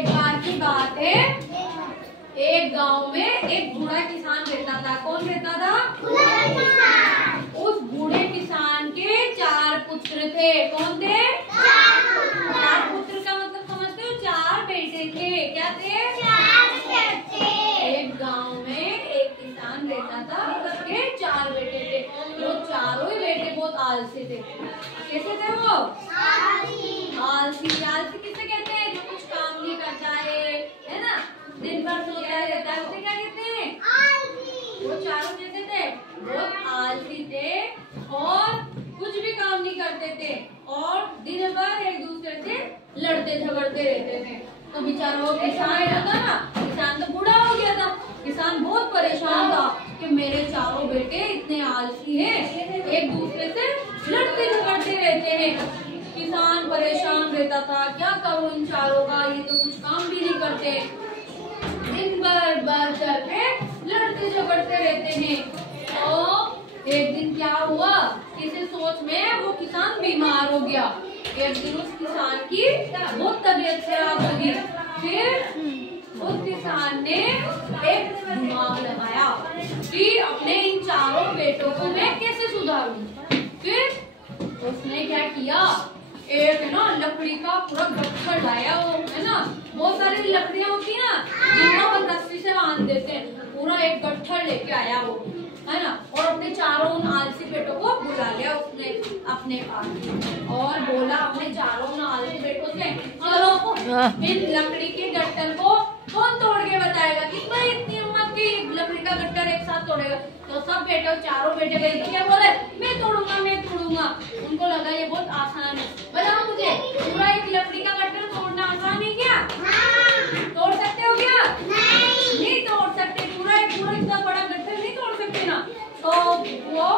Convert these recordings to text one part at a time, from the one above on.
एक बार की बात है, एक गांव में एक बूढ़ा किसान रहता था। कौन रहता था? बूढ़ा किसान। उस बूढ़े किसान के 4 पुत्र थे। कौन थे? 4 पुत्र का मतलब समझते हो? 4 बेटे थे। क्या थे? 4 बेटे। एक गांव में एक किसान रहता था, उसके 4 बेटे थे। वो चारों ही बेटे बहुत आलसी थे। कैसे थे वो? आलसी। आलसी किसे कहते हैं? जो कुछ काम नहीं करता है ना, दिन भर सोता रहता है, उसे क्या कहते हैं? आलसी। वो चारों कैसे थे? बहुत आलसी थे और कुछ भी काम नहीं करते थे और दिन भर एक दूसरे से लड़ते झगड़ते रहते थे। तो बेचारा वो किसान होता ना, किसान तो बूढ़ा हो गया था। किसान बहुत परेशान था कि मेरे चारों बेटे इतने आलसी हैं, एक दूसरे से लड़ते झगड़ते रहते हैं। किसान परेशान रहता था, क्या करूं इन चारों का, ये तो कुछ काम भी नहीं करते, दिन भर बस पे लड़ते झगड़ते रहते हैं। तो एक दिन क्या हुआ, किसी सोच में वो किसान बीमार हो गया। एक दिन उस किसान की बहुत तबीयत खराब हो गई। फिर उस किसान ने एक दिमाग लगाया कि अपने इन चारों बेटों को मैं कैसे सुधारूं। फिर उसने क्या किया, एक है ना लकड़ी का पूरा गट्ठर लाया। वो है ना, बहुत सारी लकड़ियां होती है ना, जिनको अपन रस्सी से बांध देते हैं, पूरा एक गट्ठर लेके आया वो, है ना, और अपने चारों उन आलसी बेटों को बुला लिया उसने अपने पास और बोला अपने चारों उन आलसी बेटों से, चलो इन लकड़ी के गट्ठर को कौन तोड़ के बताएगा कि भाई इतनी हिम्मत की लकड़ी का गट्ठर एक साथ तोड़ेगा। तो सब बेटे, चारों बेटे गए तो क्या बोले, मैं तोड़ूंगा मैं तोड़ूंगा। उनको लगा ये बहुत आसान है। बताओ मुझे, पूरा एक लकड़ी का गट्ठर तोड़ना आसान है क्या? तोड़ सकते हो क्या? नहीं तोड़ सकते। पूरा इतना बड़ा गट्ठर नहीं तोड़ सकते ना। तो वो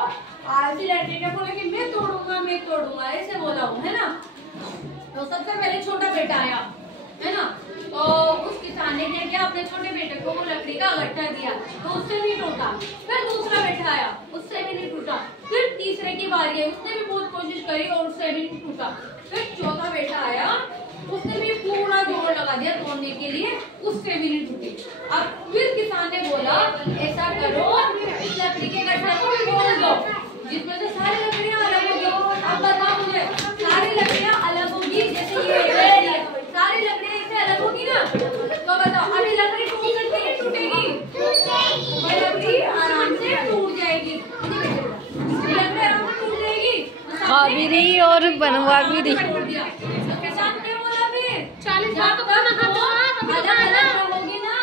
आलसी लड़के क्या बोले कि मैं तोड़ूंगा ऐसे बोला हूँ, है ना। तो सबसे पहले छोटा बेटा आया, है ना, तो उस किसान ने क्या किया, अपने छोटे बेटे को वो लकड़ी का गट्ठा दिया, तो उससे नहीं टूटा। फिर दूसरा बेटा आया, उससे भी नहीं टूटा। फिर तीसरे की बारी आई, उसने भी बहुत कोशिश करी और उससे भी नहीं टूटा। फिर चौथा बेटा आया, उसने भी पूरा जोर लगा दिया तोड़ने के लिए, उससे भी नहीं टूटी। अब फिर किसान ने बोला ऐसा करो, इस लकड़ी के गट्ठे को तोड़ दो, जिसमें से सारी लकड़ियां अलग होगी। अब बताओ मुझे, सारी लकड़ियां अलग होगी, जैसे ये सारी लकड़ियां इससे अलग होगी ना, तो बताओ अभी लकड़ी टूट सकती है? टूटेगी? लकड़ी आराम से टूट जाएगी। लकड़ी आराम से टूट जाएगी, खा भी रही और बनवा भी रही। किसान ने बोला फिर 40 बार तो करना था, अलग होगी ना,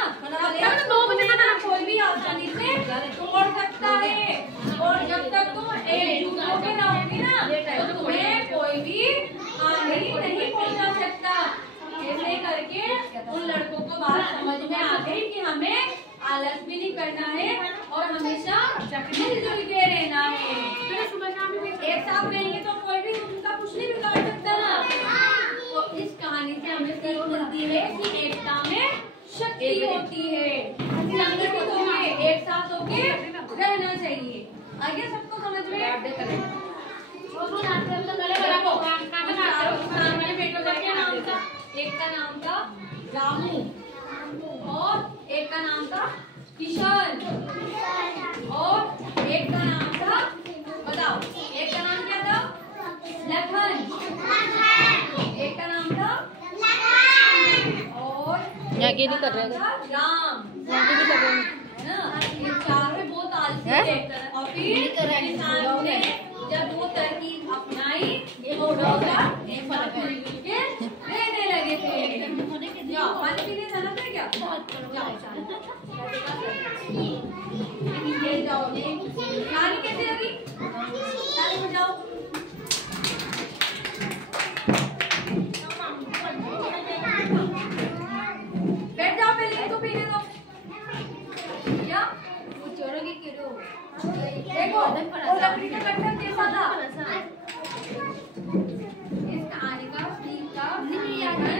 कोई भी आसानी से तोड़ सकता है। और जब तक तुम एकजुट होकर रहोगे ना, तो तुम्हें कोई भी हानि नहीं पहुंचा सकता। ऐसे करके उन लड़कों को बात समझ में आ गई कि हमें आलस भी नहीं करना है और हमेशा मिलजुल के रहना है। एक साथ रहेंगे तो कोई भी उनका कुछ नहीं बिगाड़ सकता ना। तो इस कहानी से हमें सीख मिलती है कि एकता में शक्ति होती है, संगठित होकर एक साथ होकर रहना चाहिए। आगे सबको समझ में? एक का नाम था रामू और एक का नाम था किशन और एक का नाम था, बताओ, एक का नाम क्या था? लखन। एक का नाम था और यहाँ के नहीं कर रहे हैं राम, यहाँ के नहीं कर रहे हैं ना। ये चार में बहुत आलसी है। और फिर किसान ने जब वो तरकीब अपनाई, थोड़ा सा रहने लगे थे। जाओ पानी पीने जाना था क्या? जाओ जाओ। नानी कैसे लगी? ताली बजाओ। बैठ जाओ, पहले तो पीने दो। क्या छोड़ोगे क्यों? देखो वो लकड़ी का गट्ठर कैसा था। इस कहानी का सीख का नहीं याद है।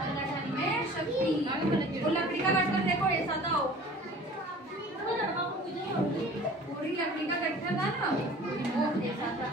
संगठन में शक्ति। वो लकड़ी का गट्ठर देखो ऐसा था, पूरी लकड़ी का गट्ठर था ना, वो ऐसा था।